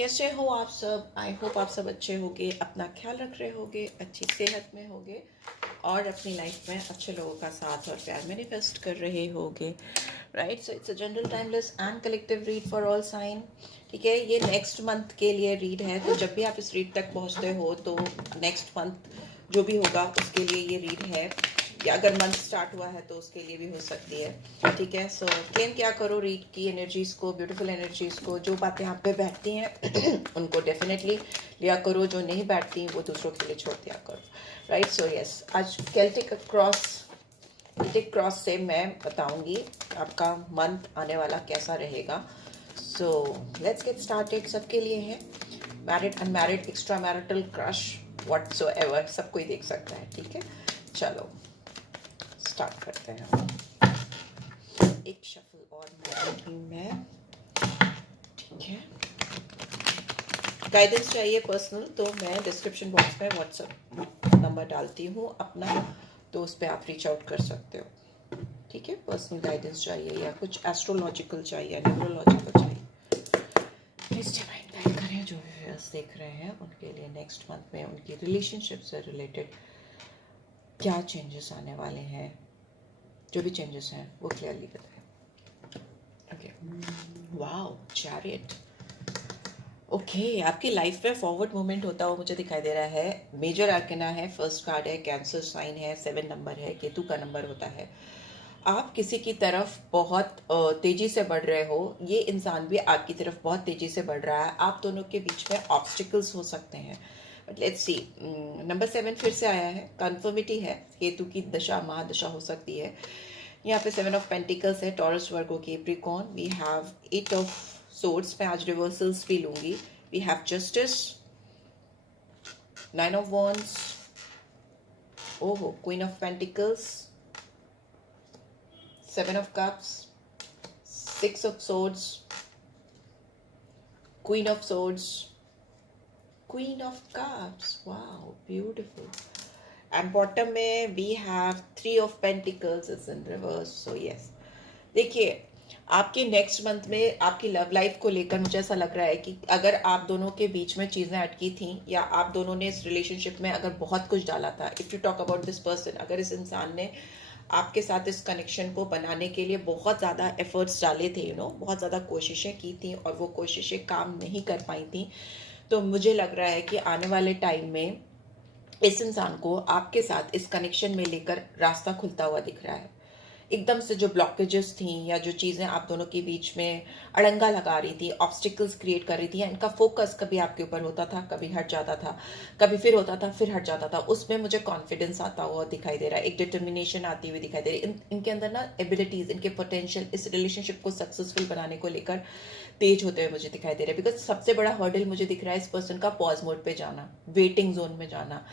कैसे हो आप सब? आई होप आप सब अच्छे होगे, अपना ख्याल रख रहे होगे, अच्छी सेहत में होगे और अपनी लाइफ में अच्छे लोगों का साथ और प्यार मैनिफेस्ट कर रहे होगे। Right, so it's a general timeless and collective read for all sign. ठीक है, ये नेक्स्ट मंथ के लिए रीड है, तो जब भी आप इस रीड तक पहुंचते हो तो नेक्स्ट मंथ जो भी होगा उसके लिए ये रीड है, या अगर मंथ स्टार्ट हुआ है तो उसके लिए भी हो सकती है। ठीक है, सो क्लेम क्या करो रीड की एनर्जीज को, ब्यूटीफुल एनर्जीज को। जो बातें आप पे बैठती हैं उनको डेफिनेटली लिया करो, जो नहीं बैठती वो दूसरों के लिए छोड़ दिया करो। राइट, सो यस, आज केल्टिक क्रॉस से मैं बताऊंगी आपका मंथ आने वाला कैसा रहेगा। So let's get started. सबके लिए है, married, unmarried, extra marital, crush, whatsoever, सब कोई देख सकता है। ठीक है, चलो स्टार्ट करते हैं। एक शफल और मारूंगी मैं। ठीक है, गाइडेंस चाहिए पर्सनल तो मैं डिस्क्रिप्शन बॉक्स में व्हाट्सएप नंबर डालती हूँ अपना, तो उस पर आप रीच आउट कर सकते हो। ठीक है, पर्सनल गाइडेंस चाहिए या कुछ एस्ट्रोलॉजिकल चाहिए, न्यूरोलॉजिकल चाहिए, प्लीज डिवाइन गाइड करें। जो भी व्यूअर्स देख रहे हैं उनके लिए नेक्स्ट मंथ में उनकी रिलेशनशिप से रिलेटेड क्या चेंजेस आने वाले हैं, जो भी चेंजेस हैं वो क्लियरली बताएं। Okay, wow, chariot. ओके, आपकी लाइफ में फॉरवर्ड मूवमेंट होता हुआ मुझे दिखाई दे रहा है। मेजर आर्कना है, फर्स्ट कार्ड है, कैंसर साइन है, 7 नंबर है, केतु का नंबर होता है। आप किसी की तरफ बहुत तेजी से बढ़ रहे हो, ये इंसान भी आपकी तरफ बहुत तेजी से बढ़ रहा है। आप दोनों के बीच में ऑब्स्टिकल्स हो सकते हैं, बट लेट्स सी। नंबर 7 फिर से आया है, कन्फर्मिटी है, केतु की दशा महादशा हो सकती है। यहाँ पे 7 ऑफ पेंटिकल्स है, Taurus, Virgo, Capricorn. We have 8 of swords में आज रिवर्सल्स भी लूंगी। We have justice, 9 of wands, ओहो, queen of pentacles, 7 of cups, 6 of swords, queen of swords, queen of cups. Wow, beautiful. And bottom में we have 3 of pentacles is in reverse. So yes, देखिए आपके next month में आपकी love life को लेकर मुझे ऐसा लग रहा है कि अगर आप दोनों के बीच में चीज़ें अटकी थी, या आप दोनों ने इस रिलेशनशिप में अगर बहुत कुछ डाला था, if you talk about this person, अगर इस इंसान ने आपके साथ इस कनेक्शन को बनाने के लिए बहुत ज़्यादा एफर्ट्स डाले थे, बहुत ज़्यादा कोशिशें की थी और वो कोशिशें काम नहीं कर पाई थी, तो मुझे लग रहा है कि आने वाले टाइम में इस इंसान को आपके साथ इस कनेक्शन में लेकर रास्ता खुलता हुआ दिख रहा है। एकदम से जो ब्लॉकेजेस थी या जो चीज़ें आप दोनों के बीच में अड़ंगा लगा रही थी, ऑब्स्टिकल्स क्रिएट कर रही थी, इनका फोकस कभी आपके ऊपर होता था, कभी हट जाता था, कभी फिर होता था, फिर हट जाता था, उसमें मुझे कॉन्फिडेंस आता हुआ दिखाई दे रहा है, एक डिटर्मिनेशन आती हुई दिखाई दे रही है। इनके अंदर ना एबिलिटीज़, इनके पोटेंशियल इस रिलेशनशिप को सक्सेसफुल बनाने को लेकर तेज होते हुए मुझे दिखाई दे रहे हैं। बिकॉज सबसे बड़ा हर्डल मुझे दिख रहा है इस पर्सन का पॉज मोड पे जाना, वेटिंग जोन में जाना।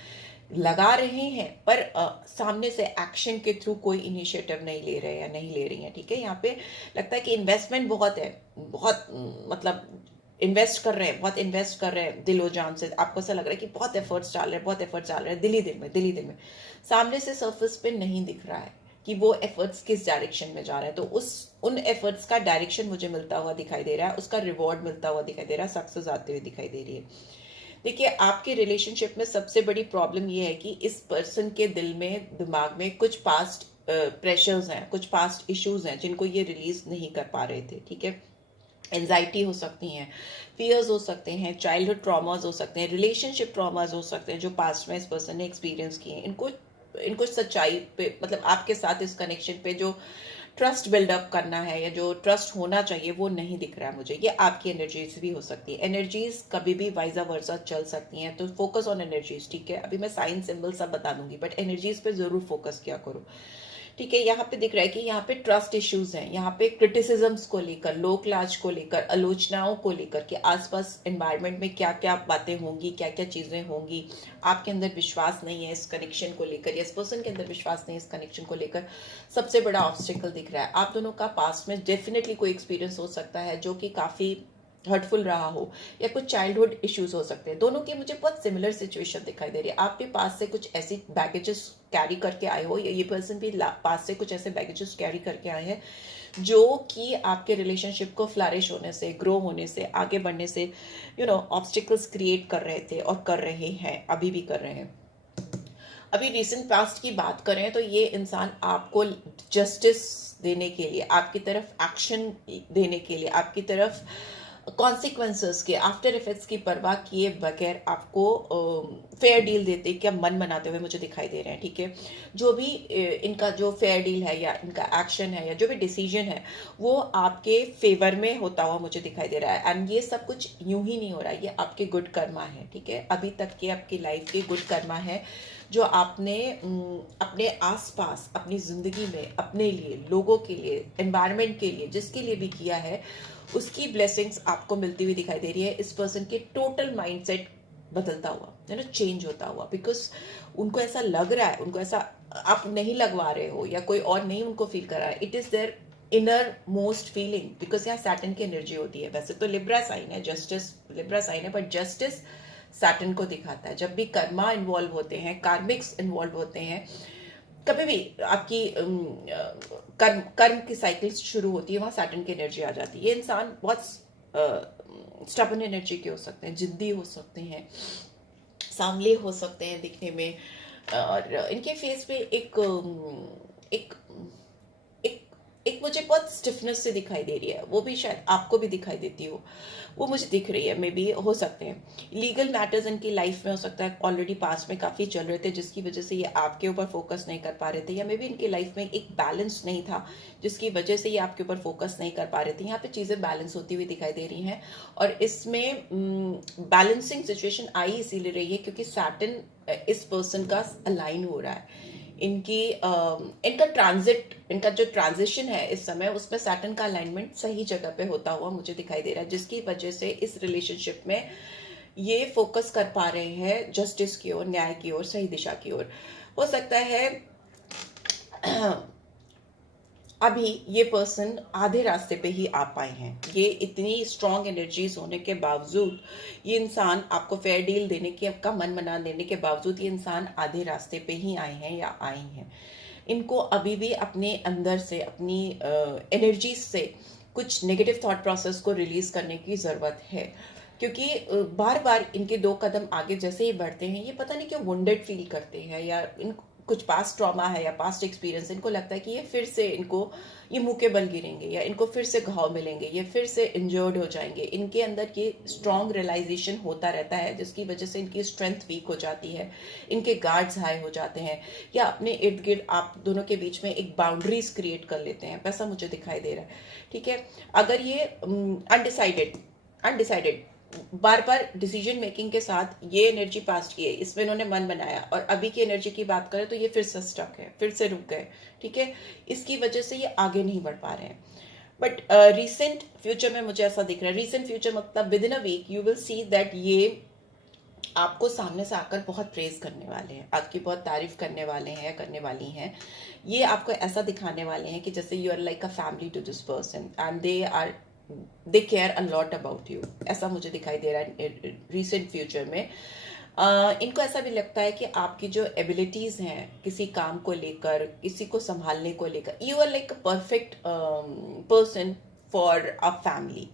लगा रहे हैं पर सामने से एक्शन के थ्रू कोई इनिशिएटिव नहीं ले रहे या नहीं ले रही हैं। ठीक है, यहाँ पे लगता है कि इन्वेस्टमेंट बहुत है, बहुत मतलब इन्वेस्ट कर रहे हैं, बहुत इन्वेस्ट कर रहे हैं दिलो जान से। आपको ऐसा लग रहा है कि बहुत एफर्ट्स डाल रहे हैं, बहुत एफर्ट्स डाल रहे हैं, दिली दिल में सामने से सरफेस पे नहीं दिख रहा है कि वो एफर्ट्स किस डायरेक्शन में जा रहे हैं। तो उन एफर्ट्स का डायरेक्शन मुझे मिलता हुआ दिखाई दे रहा है, उसका रिवॉर्ड मिलता हुआ दिखाई दे रहा है, सक्सेस आते हुए दिखाई दे रही है। देखिए, आपके रिलेशनशिप में सबसे बड़ी प्रॉब्लम ये है कि इस पर्सन के दिल में, दिमाग में कुछ पास्ट प्रेशर्स हैं, कुछ पास्ट इश्यूज हैं जिनको ये रिलीज नहीं कर पा रहे थे। ठीक है, एंजाइटी हो सकती हैं, फियर्स हो सकते हैं, चाइल्डहुड ट्रॉमास हो सकते हैं, रिलेशनशिप ट्रॉमास हो सकते हैं जो पास्ट में इस पर्सन ने एक्सपीरियंस किए हैं। इनको सच्चाई पे, मतलब आपके साथ इस कनेक्शन पे जो ट्रस्ट बिल्डअप करना है या जो ट्रस्ट होना चाहिए वो नहीं दिख रहा है मुझे। ये आपकी एनर्जीज भी हो सकती है, एनर्जीज कभी भी वाइजा वर्सा चल सकती हैं, तो फोकस ऑन एनर्जीज। ठीक है, अभी मैं साइन सिंबल सब बता दूंगी, बट एनर्जीज पे जरूर फोकस किया करो। ठीक है, यहाँ पे दिख रहा है कि यहाँ पे ट्रस्ट इश्यूज हैं, यहाँ पे क्रिटिसिज्म्स को लेकर, लोक लाज को लेकर, आलोचनाओं को लेकर कि आसपास एनवायरनमेंट में क्या क्या बातें होंगी, क्या क्या चीजें होंगी। आपके अंदर विश्वास नहीं है इस कनेक्शन को लेकर, या इस पर्सन के अंदर विश्वास नहीं है इस कनेक्शन को लेकर, सबसे बड़ा ऑब्स्टिकल दिख रहा है। आप दोनों का पास्ट में डेफिनेटली कोई एक्सपीरियंस हो सकता है जो कि काफी हर्टफुल रहा हो, या कुछ चाइल्डहुड इश्यूज हो सकते हैं। दोनों की मुझे बहुत सिमिलर सिचुएशन दिखाई दे रही है। आप भी पास से कुछ ऐसी बैगेजेस कैरी करके आए हो, या ये पर्सन भी पास से कुछ ऐसे बैगेजेस कैरी करके आए हैं जो कि आपके रिलेशनशिप को फ्लरिश होने से, ग्रो होने से, आगे बढ़ने से ऑब्स्टिकल्स क्रिएट कर रहे थे और कर रहे हैं, अभी भी कर रहे हैं। अभी रिसेंट पास्ट की बात करें तो ये इंसान आपको जस्टिस देने के लिए, आपकी तरफ एक्शन देने के लिए, आपकी तरफ कॉन्सिक्वेंसेस के, आफ्टर इफेक्ट्स की परवाह किए बगैर आपको फेयर डील देते क्या मन बनाते हुए मुझे दिखाई दे रहे हैं। ठीक है, जो भी इनका जो फेयर डील है या इनका एक्शन है या जो भी डिसीजन है वो आपके फेवर में होता हुआ मुझे दिखाई दे रहा है। एंड ये सब कुछ यूं ही नहीं हो रहा है, ये आपके गुड कर्मा है। ठीक है, अभी तक के आपकी लाइफ के गुड कर्मा है जो आपने अपने आसपास, अपनी ज़िंदगी में, अपने लिए, लोगों के लिए, एनवायरनमेंट के लिए, जिसके लिए भी किया है, उसकी ब्लेसिंग्स आपको मिलती हुई दिखाई दे रही है। इस पर्सन के टोटल माइंडसेट बदलता हुआ, चेंज होता हुआ, बिकॉज उनको ऐसा लग रहा है, उनको ऐसा आप नहीं लगवा रहे हो या कोई और नहीं उनको फील कर रहा है, it is their inner most feeling, because यहाँ सैटर्न की एनर्जी होती है। वैसे तो लिब्रा साइन है, जस्टिस लिब्रा साइन है, बट जस्टिस सैटर्न को दिखाता है। जब भी कर्मा इन्वॉल्व होते हैं, कार्मिक्स इन्वॉल्व होते हैं, कभी भी आपकी कर्म की साइकिल शुरू होती है, वहां सैटर्न की एनर्जी आ जाती है। ये इंसान बहुत स्टबर्न एनर्जी के हो सकते हैं, जिद्दी हो सकते हैं, सांवले हो सकते हैं दिखने में, और इनके फेस पे एक एक एक एक मुझे बहुत स्टिफनेस से दिखाई दे रही है, वो भी शायद आपको भी दिखाई देती हो, वो मुझे दिख रही है। मे बी हो सकते हैं लीगल मैटर्स इनकी लाइफ में हो सकता है ऑलरेडी पास में काफ़ी चल रहे थे, जिसकी वजह से ये आपके ऊपर फोकस नहीं कर पा रहे थे, या मे बी इनकी लाइफ में एक बैलेंस नहीं था जिसकी वजह से ये आपके ऊपर फोकस नहीं कर पा रहे थे। यहाँ पे चीज़ें बैलेंस होती हुई दिखाई दे रही हैं, और इसमें बैलेंसिंग सिचुएशन आई इसीलिए रही है क्योंकि सैटर्न इस पर्सन का अलाइन हो रहा है। इनका ट्रांजिट, इनका जो ट्रांजिशन है इस समय, उसमें सैटर्न का अलाइनमेंट सही जगह पे होता हुआ मुझे दिखाई दे रहा है, जिसकी वजह से इस रिलेशनशिप में ये फोकस कर पा रहे हैं जस्टिस की ओर, न्याय की ओर, सही दिशा की ओर। हो सकता है अभी ये पर्सन आधे रास्ते पे ही आ पाए हैं। ये इतनी स्ट्रॉन्ग एनर्जीज होने के बावजूद, ये इंसान आपको फेयर डील देने की, आपका मन बना देने के बावजूद, ये इंसान आधे रास्ते पे ही आए हैं या आई हैं। इनको अभी भी अपने अंदर से, अपनी एनर्जी से कुछ नेगेटिव थॉट प्रोसेस को रिलीज करने की ज़रूरत है, क्योंकि बार बार इनके 2 कदम आगे जैसे ही बढ़ते हैं, ये पता नहीं क्यों वुंडेड फील करते हैं, या इनको कुछ पास्ट ट्रॉमा है या पास्ट एक्सपीरियंस, इनको लगता है कि ये फिर से इनको ये मुंह के बल गिरेंगे, या इनको फिर से घाव मिलेंगे, ये फिर से इंजर्ड हो जाएंगे। इनके अंदर ये स्ट्रॉन्ग रियलाइजेशन होता रहता है, जिसकी वजह से इनकी स्ट्रेंथ वीक हो जाती है, इनके गार्ड्स हाई हो जाते हैं, या अपने इर्द गिर्द आप दोनों के बीच में एक बाउंड्रीज क्रिएट कर लेते हैं, वैसा मुझे दिखाई दे रहा है। ठीक है, अगर ये अनडिसाइडेड अनडिसाइडेड बार बार डिसीजन मेकिंग के साथ ये एनर्जी पास की है, इसमें इन्होंने मन बनाया, और अभी की एनर्जी की बात करें तो ये फिर से स्टक है, फिर से रुक गए। ठीक है, इसकी वजह से ये आगे नहीं बढ़ पा रहे हैं। बट रिसेंट फ्यूचर में मुझे ऐसा दिख रहा है, रिसेंट फ्यूचर मतलब within a week you will see that ये आपको सामने से आकर बहुत प्रेज करने वाले हैं, आपकी बहुत तारीफ करने वाले हैं, करने वाली हैं। ये आपको ऐसा दिखाने वाले हैं कि जैसे you are like a family to this person, and they care a lot about you, ऐसा मुझे दिखाई दे रहा है रिसेंट फ्यूचर में। इनको ऐसा भी लगता है कि आपकी जो एबिलिटीज हैं किसी काम को लेकर, किसी को संभालने को लेकर, you are like a perfect person for a family.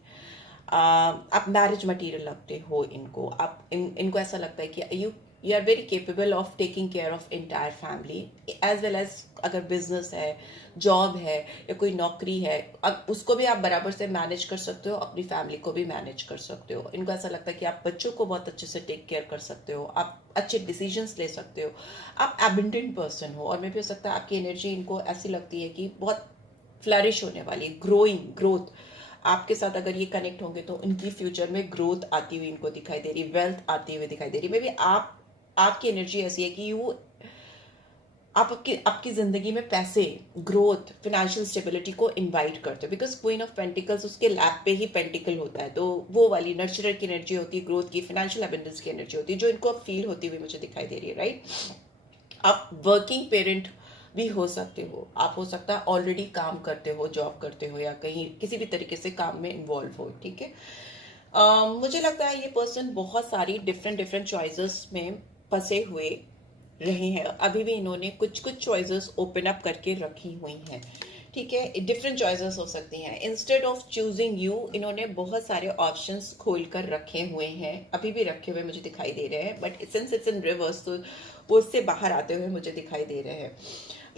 आप मैरिज मटेरियल लगते हो इनको, इनको ऐसा लगता है कि you are very capable of taking care of entire family, as well as अगर बिजनेस है, जॉब है, या कोई नौकरी है, अब उसको भी आप बराबर से मैनेज कर सकते हो, अपनी फैमिली को भी मैनेज कर सकते हो। इनको ऐसा लगता है कि आप बच्चों को बहुत अच्छे से टेक केयर कर सकते हो, आप अच्छे डिसीजंस ले सकते हो, आप एबंडेंट पर्सन हो। और मे भी हो सकता है आपकी एनर्जी इनको ऐसी लगती है कि बहुत फ्लरिश होने वाली, ग्रोथ आपके साथ अगर ये कनेक्ट होंगे तो उनकी फ्यूचर में ग्रोथ आती हुई इनको दिखाई दे रही, वेल्थ आती हुई दिखाई दे रही। मे बी आपकी एनर्जी ऐसी है कि आप आपकी जिंदगी में पैसे, ग्रोथ, फाइनेंशियल स्टेबिलिटी को इनवाइट करते हो, बिकॉज क्वीन ऑफ पेंटिकल्स उसके लैप पे ही पेंटिकल होता है, तो वो वाली नर्चरर की एनर्जी होती है, ग्रोथ की, फाइनेंशियल एबंडेंस की एनर्जी होती है, जो इनको अब फील होती हुई मुझे दिखाई दे रही है। राइट, आप वर्किंग पेरेंट भी हो सकते हो, आप हो सकता है ऑलरेडी काम करते हो, जॉब करते हो, या कहीं किसी भी तरीके से काम में इन्वॉल्व हो। ठीक है, मुझे लगता है ये पर्सन बहुत सारी डिफरेंट चॉइसेस में फंसे हुए रहे हैं, अभी भी इन्होंने कुछ चॉइसेस ओपन अप करके रखी हुई हैं। ठीक है, डिफरेंट चॉइसेस हो सकती हैं। इंस्टेड ऑफ चूजिंग यू, इन्होंने बहुत सारे ऑप्शंस खोल कर रखे हुए हैं, अभी भी रखे हुए मुझे दिखाई दे रहे हैं, but since it's in reverse तो वो उससे बाहर आते हुए मुझे दिखाई दे रहे हैं।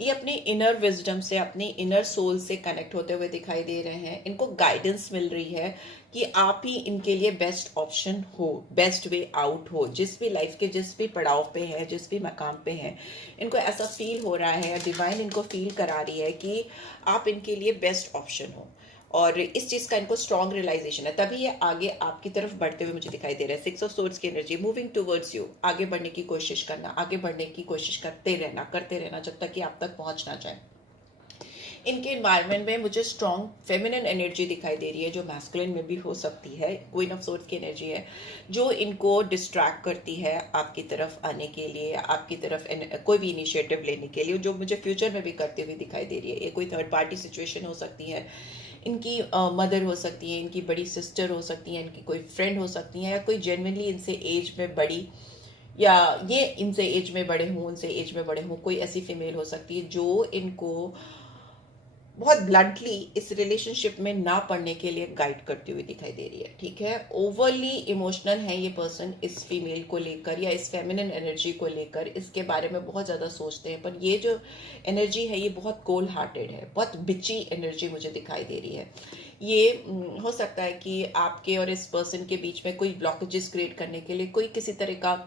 ये अपनी इनर विजडम से, अपनी इनर सोल से कनेक्ट होते हुए दिखाई दे रहे हैं। इनको गाइडेंस मिल रही है कि आप ही इनके लिए बेस्ट ऑप्शन हो, बेस्ट वे आउट हो, जिस भी लाइफ के जिस भी पड़ाव पे है, जिस भी मकाम पे हैं, इनको ऐसा फील हो रहा है, डिवाइन इनको फील करा रही है कि आप इनके लिए बेस्ट ऑप्शन हो। और इस चीज का इनको स्ट्रॉन्ग रियलाइजेशन है, तभी ये आगे आपकी तरफ बढ़ते हुए मुझे दिखाई दे रहा है। 6 ऑफ सोर्ड्स की एनर्जी, मूविंग टूवर्ड्स यू, आगे बढ़ने की कोशिश करना, आगे बढ़ने की कोशिश करते रहना जब तक कि आप तक पहुंच ना जाए। इनके इन्वायरमेंट में मुझे स्ट्रॉन्ग फेमिनिन एनर्जी दिखाई दे रही है, जो मैस्कुलिन में भी हो सकती है। क्वीन ऑफ सोर्ड्स की एनर्जी है जो इनको डिस्ट्रैक्ट करती है आपकी तरफ आने के लिए, आपकी तरफ कोई भी इनिशिएटिव लेने के लिए, जो मुझे फ्यूचर में भी करती हुई दिखाई दे रही है। ये कोई थर्ड पार्टी सिचुएशन हो सकती है, इनकी मदर हो सकती है, इनकी बड़ी सिस्टर हो सकती है, इनकी कोई फ्रेंड हो सकती है, या कोई जेन्युइनली इनसे एज में बड़ी, या ये इनसे एज में बड़े हों, उनसे एज में बड़े हों, कोई ऐसी फीमेल हो सकती है जो इनको बहुत ब्लंटली इस रिलेशनशिप में ना पड़ने के लिए गाइड करती हुई दिखाई दे रही है। ठीक है, ओवरली इमोशनल है ये पर्सन इस फीमेल को लेकर, या इस फेमिनिन एनर्जी को लेकर, इसके बारे में बहुत ज़्यादा सोचते हैं। पर ये जो एनर्जी है ये बहुत कोल्ड हार्टेड है, बहुत बिची एनर्जी मुझे दिखाई दे रही है। ये हो सकता है कि आपके और इस पर्सन के बीच में कोई ब्लॉकेजेस क्रिएट करने के लिए कोई किसी तरह का,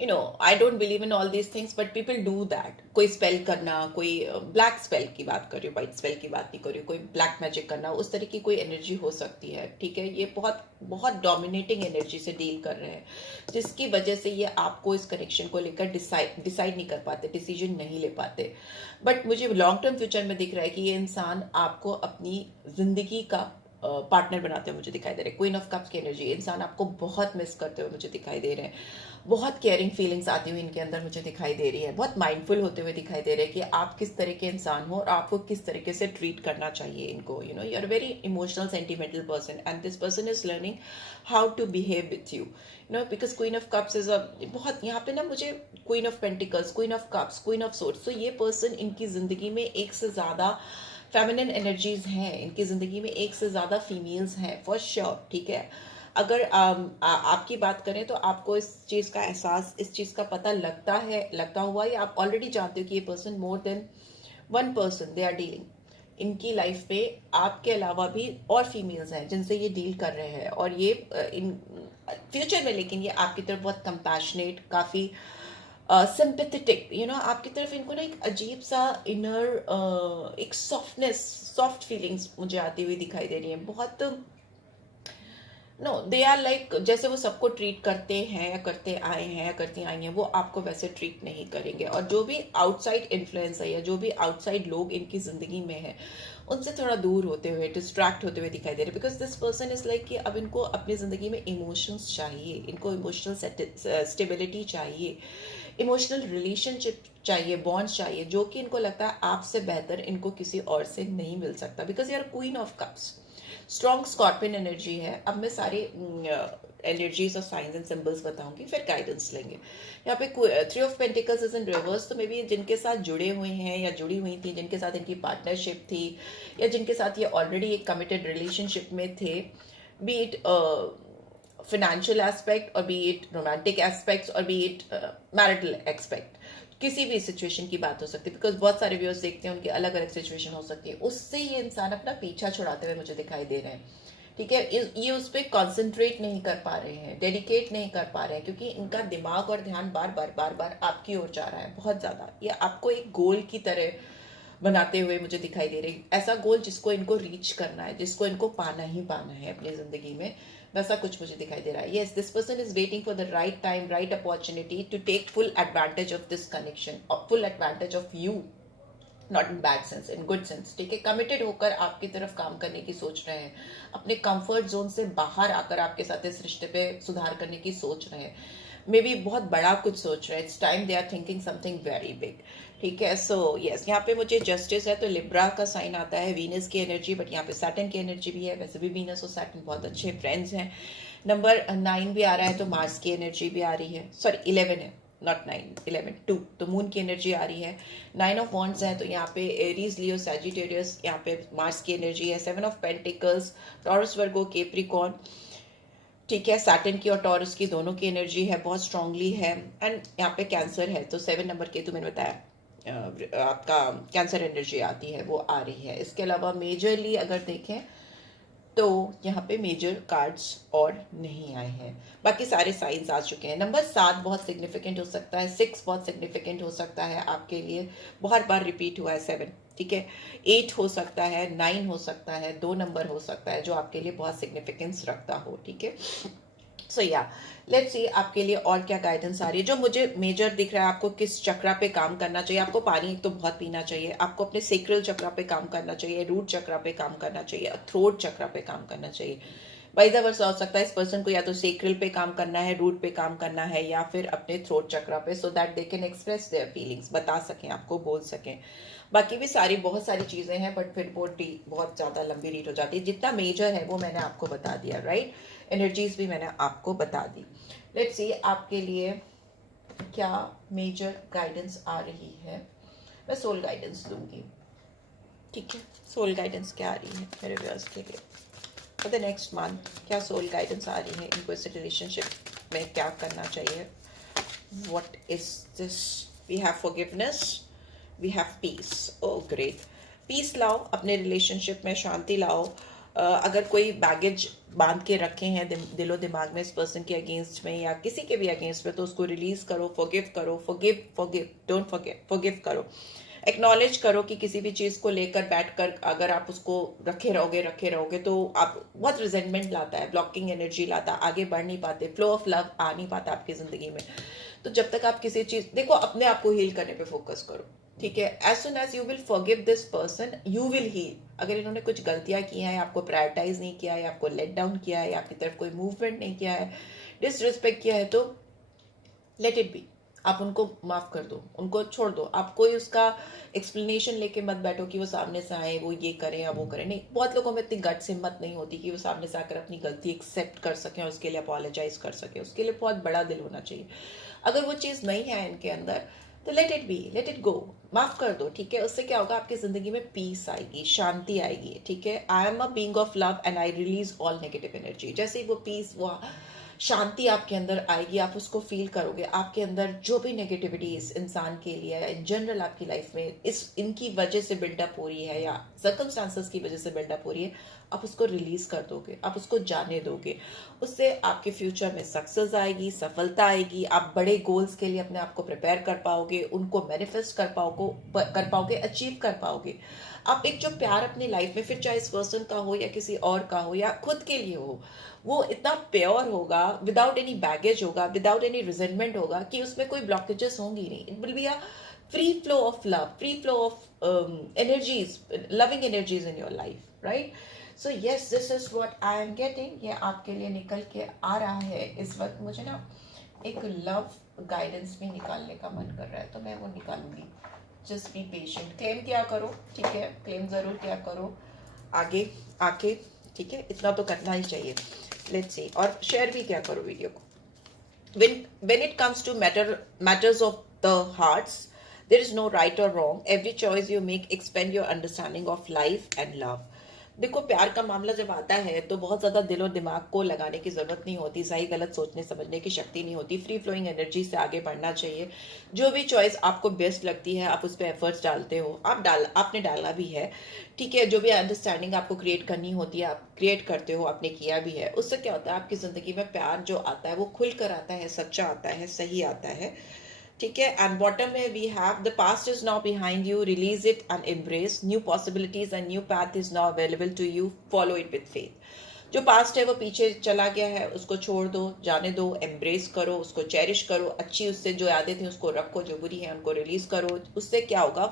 I don't believe in all these things, but people do that. कोई स्पेल करना, कोई ब्लैक स्पेल की बात कर रही हूँ, व्हाइट स्पेल की बात नहीं कर रही हूँ, कोई ब्लैक मैजिक करना, उस तरह की कोई एनर्जी हो सकती है। ठीक है, ये बहुत बहुत डोमिनेटिंग एनर्जी से डील कर रहे हैं, जिसकी वजह से ये आपको इस कनेक्शन को लेकर डिसाइड नहीं कर पाते, डिसीजन नहीं ले पाते। बट मुझे लॉन्ग टर्म फ्यूचर में दिख रहा है कि ये इंसान आपको अपनी जिंदगी का पार्टनर बनाते हुए मुझे दिखाई दे रहे हैं। क्वीन ऑफ कप्स की एनर्जी, इंसान आपको बहुत मिस करते हुए मुझे दिखाई दे रहे हैं, बहुत केयरिंग फीलिंग्स आती हुई इनके अंदर मुझे दिखाई दे रही है, बहुत माइंडफुल होते हुए दिखाई दे रहे हैं कि आप किस तरह के इंसान हो और आपको किस तरीके से ट्रीट करना चाहिए इनको। You are very emotional sentimental person and this person is learning how to behave with you, because queen of cups is a बहुत, यहाँ पे ना मुझे queen of pentacles, queen of cups, queen of swords, तो ये person इनकी जिंदगी में एक से ज्यादा फेमिनिन एनर्जीज हैं, इनकी जिंदगी में एक से ज्यादा फीमेल्स हैं फॉर श्योर। ठीक है, अगर आपकी बात करें तो आपको इस चीज का एहसास, इस चीज का पता लगता हुआ, या आप ऑलरेडी जानते हो कि ये person more than one person they are dealing इनकी लाइफ में, आपके अलावा भी और फीमेल्स हैं जिनसे ये डील कर रहे हैं, और ये इन फ्यूचर में, लेकिन ये आपकी तरफ बहुत कंपैशनेट, काफी सिंपैथेटिक, आपकी तरफ इनको ना एक अजीब सा इनर एक सॉफ्टनेस, सॉफ्ट फीलिंग्स मुझे आती हुई दिखाई दे रही है। बहुत नो, दे आर लाइक, जैसे वो सबको ट्रीट करते हैं या करते आए हैं या करती आई हैं, वो आपको वैसे ट्रीट नहीं करेंगे। और जो भी आउटसाइड इन्फ्लुएंस है या जो भी आउटसाइड लोग इनकी जिंदगी में है, उनसे थोड़ा दूर होते हुए, डिस्ट्रैक्ट होते हुए दिखाई दे रहे, because this person is like कि अब इनको अपनी जिंदगी में इमोशंस चाहिए, इनको इमोशनल स्टेबिलिटी चाहिए, इमोशनल रिलेशनशिप चाहिए, बॉन्ड्स चाहिए, जो कि इनको लगता है आपसे बेहतर इनको किसी और से नहीं मिल सकता, because you are queen of cups, strong scorpion energy है। अब मैं सारे एनर्जीज और साइंस एंड सिंबल्स बताऊंगी, फिर गाइडेंस लेंगे। यहाँ पे 3 of pentacles is in reverse, तो मे बी जिनके साथ जुड़े हुए हैं या जुड़ी हुई थी, जिनके साथ इनकी पार्टनरशिप थी, या जिनके साथ ये ऑलरेडी एक कमिटेड रिलेशनशिप में थे, B it financial aspect or be it romantic aspects or be it marital aspect, किसी भी सिचुएशन की बात हो सकती है, बिकॉज बहुत सारे व्यूअर्स देखते हैं उनकी अलग अलग सिचुएशन हो सकती है, उससे ये इंसान अपना पीछा छुड़ाते हुए मुझे दिखाई दे रहे हैं। ठीक है, ये उस पर कॉन्सेंट्रेट नहीं कर पा रहे हैं, डेडिकेट नहीं कर पा रहे हैं, क्योंकि इनका दिमाग और ध्यान बार बार आपकी ओर जा रहा है बहुत ज्यादा। ये आपको एक गोल की तरह बनाते हुए मुझे दिखाई दे रही, ऐसा गोल जिसको इनको रीच करना है, जिसको इनको पाना ही पाना है अपनी जिंदगी में, वैसा कुछ मुझे दिखाई दे रहा है। Yes, this person is waiting for the right time, right opportunity to take full advantage of this connection, full advantage of you, not in bad sense, in good sense. ठीक है, कमिटेड होकर आपकी तरफ काम करने की सोच रहे हैं, अपने कंफर्ट जोन से बाहर आकर आपके साथ इस रिश्ते पे सुधार करने की सोच रहे हैं, मे बी बहुत बड़ा कुछ सोच रहे हैं। It's time they are thinking something very big. ठीक है, सो यस, यहाँ पे मुझे जस्टिस है, तो लिब्रा का साइन आता है, वीनस की एनर्जी, बट यहाँ पे सैटर्न की एनर्जी भी है। वैसे भी वीनस और सैटर्न बहुत अच्छे फ्रेंड्स हैं। नंबर 9 भी आ रहा है, तो मार्स की एनर्जी भी आ रही है, सॉरी 11 है, नॉट 9, 11, 2, तो मून की एनर्जी आ रही है। 9 ऑफ वॉन्ड्स है, तो यहाँ पे एरीज, लियो, सैजिटेरियस, यहाँ पे मार्स की एनर्जी है। 7 ऑफ पेंटिकल्स, टॉरस, वर्गो, केप्रिकॉर्न, ठीक है। सैटर्न की और टॉरस की दोनों की एनर्जी है, बहुत स्ट्रांगली है। एंड यहाँ पे कैंसर है, तो 7 नंबर केतु मैंने बताया आपका कैंसर एनर्जी आती है, वो आ रही है। इसके अलावा मेजरली अगर देखें तो यहाँ पे मेजर कार्ड्स और नहीं आए हैं, बाकी सारे साइंस आ चुके हैं। नंबर 7 बहुत सिग्निफिकेंट हो सकता है, 6 बहुत सिग्निफिकेंट हो सकता है आपके लिए, बहुत बार रिपीट हुआ है 7, ठीक है। 8 हो सकता है, 9 हो सकता है, 2 नंबर हो सकता है जो आपके लिए बहुत सिग्निफिकेंस रखता हो, ठीक है। सो या लेट्स सी आपके लिए और क्या गाइडेंस आ रही है। जो मुझे मेजर दिख रहा है, आपको किस चक्रा पे काम करना चाहिए। आपको पानी एक तो बहुत पीना चाहिए, आपको अपने सेक्रल चक्रा पे काम करना चाहिए, रूट चक्रा पे काम करना चाहिए, थ्रोट चक्रा पे काम करना चाहिए। बाई द वर्स हो सकता है इस पर्सन को या तो सेक्रल पे काम करना है, रूट पे काम करना है, या फिर अपने थ्रोट चक्रा पे, so that they can express their feelings, बता सकें, आपको बोल सकें। बाकी भी बहुत सारी चीजें हैं, बट फिर बहुत ज्यादा लंबी रीड हो जाती है। जितना मेजर है वो मैंने आपको बता दिया, राइट। एनर्जीज भी मैंने आपको बता दी। लेट्स सी आपके लिए क्या मेजर गाइडेंस आ रही है। मैं सोल गाइडेंस दूंगी, ठीक है। सोल गाइडेंस क्या आ रही है मेरे व्यूअर्स के लिए फॉर द नेक्स्ट मंथ, क्या सोल गाइडेंस आ रही है, इनको इस रिलेशनशिप में क्या करना चाहिए। What is this, we have forgiveness, we have peace. Oh great, peace लाओ अपने रिलेशनशिप में, शांति लाओ। अगर कोई बैगेज बांध के रखे हैं दिलो दिमाग में इस पर्सन के अगेंस्ट में या किसी के भी अगेंस्ट में, तो उसको रिलीज करो, फॉरगिव करो, फॉरगिव, डोंट फॉरगिव, फॉरगिव करो। एक्नॉलेज करो कि किसी भी चीज़ को लेकर बैठकर अगर आप उसको रखे रहोगे तो आप बहुत रिजेंटमेंट लाता है, ब्लॉकिंग एनर्जी लाता है, आगे बढ़ नहीं पाते, फ्लो ऑफ लव आ नहीं पाता आपकी ज़िंदगी में। तो जब तक आप किसी चीज़, देखो अपने आप को हील करने पे फोकस करो, ठीक है। As soon as you will forgive this person, you will heal. अगर इन्होंने कुछ गलतियां की हैं, आपको प्रायोरिटाइज नहीं किया है, आपको लेट डाउन किया है, आपकी तरफ कोई मूवमेंट नहीं किया है, डिसरिस्पेक्ट किया है, तो लेट इट बी, आप उनको माफ कर दो, उनको छोड़ दो। आप कोई उसका एक्सप्लेनेशन लेके मत बैठो कि वो सामने से आए, वो ये करें या वो करें, नहीं। बहुत लोगों में इतनी गट हिम्मत नहीं होती कि वो सामने से आकर अपनी गलती एक्सेप्ट कर सकें और उसके लिए अपोलोजाइज कर सकें। उसके लिए बहुत बड़ा दिल होना चाहिए। अगर वो चीज़ नहीं है इनके अंदर, तो let it be, let it go, माफ कर दो, ठीक है। उससे क्या होगा, आपकी जिंदगी में पीस आएगी, शांति आएगी, ठीक है। I am a being of love and I release all negative energy. जैसे ही वो पीस, वो शांति आपके अंदर आएगी, आप उसको फील करोगे, आपके अंदर जो भी नेगेटिविटी इस इंसान के लिए इन जनरल आपकी लाइफ में इनकी वजह से बिल्डअप हो रही है या सर्कमस्टांसेस की वजह से बिल्डअप हो रही है, आप उसको रिलीज कर दोगे, आप उसको जाने दोगे। उससे आपके फ्यूचर में सक्सेस आएगी, सफलता आएगी, आप बड़े गोल्स के लिए अपने आप को प्रिपेयर कर पाओगे, उनको मैनिफेस्ट कर पाओगे, अचीव कर पाओगे। आप एक जो प्यार अपनी लाइफ में, फिर चाहे इस पर्सन का हो या किसी और का हो या खुद के लिए हो, वो इतना प्योर होगा, विदाउट एनी बैगेज होगा, विदाउट एनी रिजेंटमेंट होगा कि उसमें कोई ब्लॉकेजेस होंगी नहीं। It will be a free flow of love, free flow of energies, loving energies in your life, right. So yes, this is what I am getting. ये आपके लिए निकल के आ रहा है इस वक्त। मुझे ना एक लव गाइडेंस भी निकालने का मन कर रहा है, तो मैं वो निकालूंगी। जस्ट बी पेशेंट, क्लेम किया करो, ठीक है, क्लेम जरूर किया करो आगे आके, ठीक है, इतना तो करना ही चाहिए। लेट्स सी, और शेयर भी किया करो वीडियो को। when it comes to matters of the hearts, there is no right or wrong. Every choice you make expand your understanding of life and love. देखो, प्यार का मामला जब आता है तो बहुत ज्यादा दिल और दिमाग को लगाने की जरूरत नहीं होती, सही गलत सोचने समझने की शक्ति नहीं होती, फ्री फ्लोइंग एनर्जी से आगे बढ़ना चाहिए। जो भी चॉइस आपको बेस्ट लगती है, आप उस पर एफर्ट्स डालते हो, आपने डाला भी है, ठीक है। जो भी अंडरस्टैंडिंग आपको क्रिएट करनी होती है, आप क्रिएट करते हो, आपने किया भी है। उससे क्या होता है, आपकी जिंदगी में प्यार जो आता है वो खुल कर आता है, सच्चा आता है, सही आता है, ठीक है। एंड बॉटम में we have the past is now behind you, release it and embrace new possibilities and new path is now available to you, follow it with faith. जो पास्ट है वो पीछे चला गया है, उसको छोड़ दो, जाने दो, एम्ब्रेस करो, उसको चेरिश करो। अच्छी उससे जो यादें थी उसको रखो, जो बुरी है उनको रिलीज करो। उससे क्या होगा,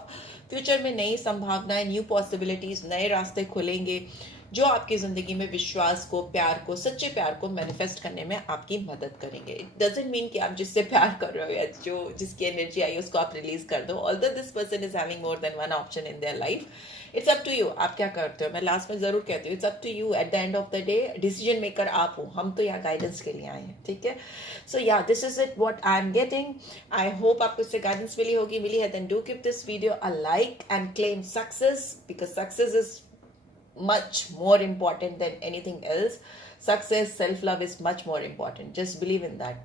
फ्यूचर में नई संभावनाएं, न्यू पॉसिबिलिटीज, नए रास्ते खुलेंगे, जो आपकी ज़िंदगी में विश्वास को, प्यार को, सच्चे प्यार को मैनिफेस्ट करने में आपकी मदद करेंगे। इट डजंट मीन कि आप जिससे प्यार कर रहे हो या जो जिसकी एनर्जी आई उसको आप रिलीज कर दो। Although this person is having more than one option in their life, it's up to you, आप क्या करते हो। मैं लास्ट में ज़रूर कहती हूँ, it's up to you. At the end of the day decision maker आप हो, हम तो यहाँ गाइडेंस के लिए आए हैं, ठीक है। So yeah this is it what I am getting. I hope आपको इससे गाइडेंस मिली होगी। मिली है then do give this video a like and claim success, because success is much more important than anything else. Success, self love is much more important. Just believe in that,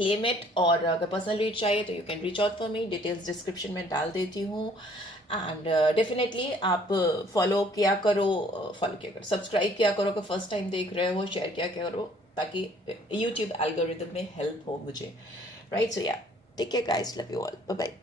claim it. और अगर personal reach चाहिए तो you can reach out for me, details description में डाल देती हूँ। And definitely आप follow किया करो, सब्सक्राइब किया करो अगर फर्स्ट टाइम देख रहे हो, शेयर किया करो ताकि यूट्यूब एल्गोरिथम में हेल्प हो मुझे, right. So yeah take care guys, love you all, bye bye.